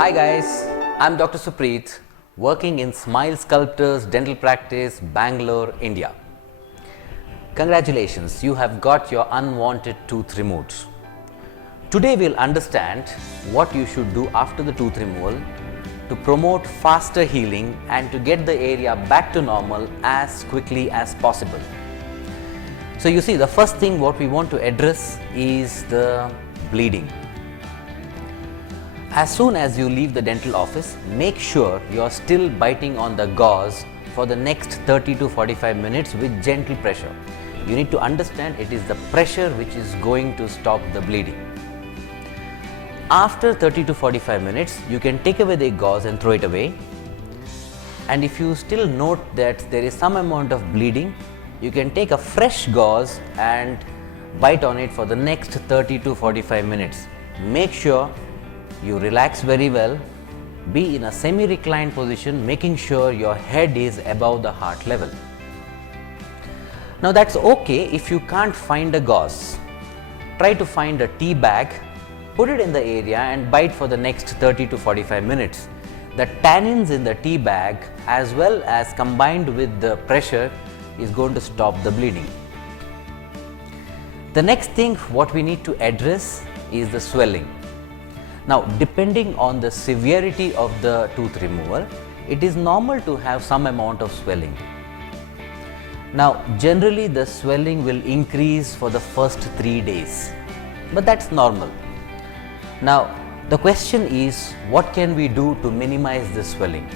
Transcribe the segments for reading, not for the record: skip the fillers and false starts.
Hi guys, I'm Dr. Supreet, working in Smile Sculptors Dental Practice, Bangalore, India. Congratulations, you have got your unwanted tooth removed. Today we'll understand what you should do after the tooth removal to promote faster healing and to get the area back to normal as quickly as possible. So you see, the first thing what we want to address is the bleeding. As soon as you leave the dental office, make sure you're still biting on the gauze for the next 30 to 45 minutes with gentle pressure. You need to understand it is the pressure which is going to stop the bleeding. After 30 to 45 minutes, you can take away the gauze and throw it away. And if you still note that there is some amount of bleeding, you can take a fresh gauze and bite on it for the next 30 to 45 minutes. Make sure you relax very well, be in a semi-reclined position, making sure your head is above the heart level. Now that's okay if you can't find a gauze. Try to find a tea bag, put it in the area and bite for the next 30 to 45 minutes. The tannins in the tea bag as well as combined with the pressure is going to stop the bleeding. The next thing what we need to address is the swelling. Now, depending on the severity of the tooth removal, it is normal to have some amount of swelling. Now, generally the swelling will increase for the first 3 days, but that's normal. Now, the question is, what can we do to minimize the swelling?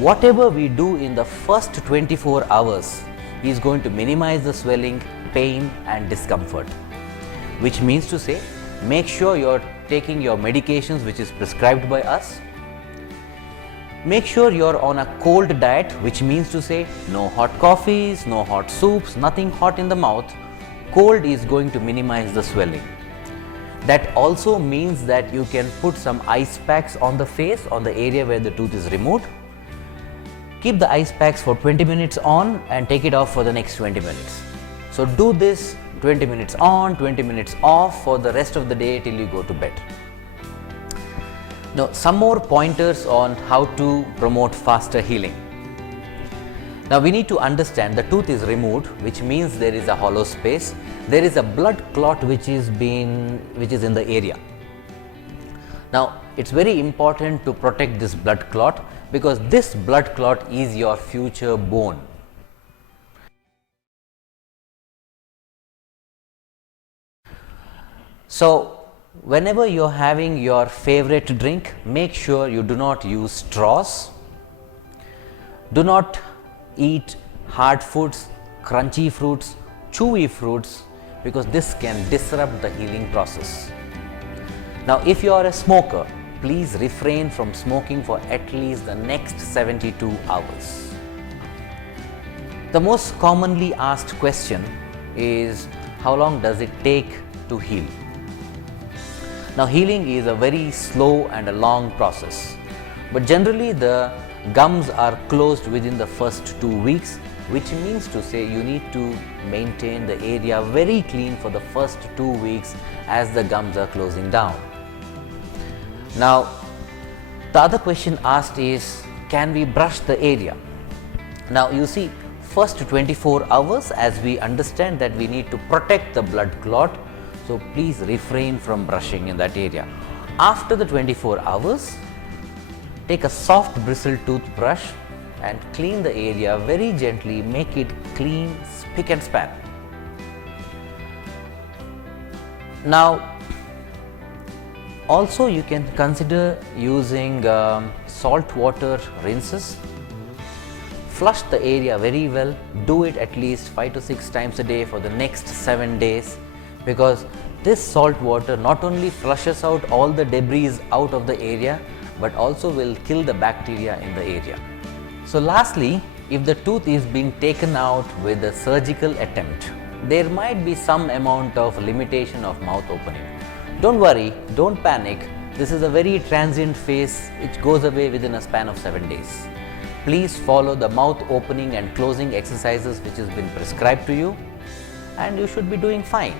Whatever we do in the first 24 hours is going to minimize the swelling, pain and discomfort. Which means to say, make sure you're taking your medications which is prescribed by us. Make sure you're on a cold diet, which means to say no hot coffees, no hot soups, nothing hot in the mouth. Cold is going to minimize the swelling. That also means that you can put some ice packs on the face, on the area where the tooth is removed. Keep the ice packs for 20 minutes on and take it off for the next 20 minutes. So do this 20 minutes on, 20 minutes off for the rest of the day till you go to bed. Now, some more pointers on how to promote faster healing. Now, we need to understand the tooth is removed, which means there is a hollow space. There is a blood clot which is in the area. Now, it's very important to protect this blood clot because this blood clot is your future bone. So, whenever you're having your favorite drink, make sure you do not use straws. Do not eat hard foods, crunchy fruits, chewy fruits, because this can disrupt the healing process. Now, if you are a smoker, please refrain from smoking for at least the next 72 hours. The most commonly asked question is, how long does it take to heal? Now, healing is a very slow and a long process, but generally the gums are closed within the first 2 weeks, which means to say you need to maintain the area very clean for the first 2 weeks as the gums are closing down. Now, the other question asked is, can we brush the area? Now, you see, first 24 hours, as we understand that we need to protect the blood clot, so please refrain from brushing in that area. After the 24 hours, take a soft bristle toothbrush and clean the area very gently, make it clean, spick and span. Now, also you can consider using salt water rinses. Flush the area very well, do it at least 5 to 6 times a day for the next 7 days, because this salt water not only flushes out all the debris out of the area, but also will kill the bacteria in the area. So lastly, if the tooth is being taken out with a surgical attempt, there might be some amount of limitation of mouth opening. Don't worry, don't panic. This is a very transient phase which goes away within a span of 7 days. Please follow the mouth opening and closing exercises which has been prescribed to you, and you should be doing fine.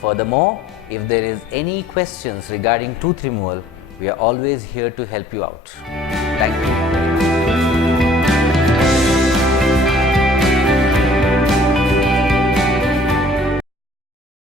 Furthermore, if there is any questions regarding tooth removal, We are always here to help you out. Thank you.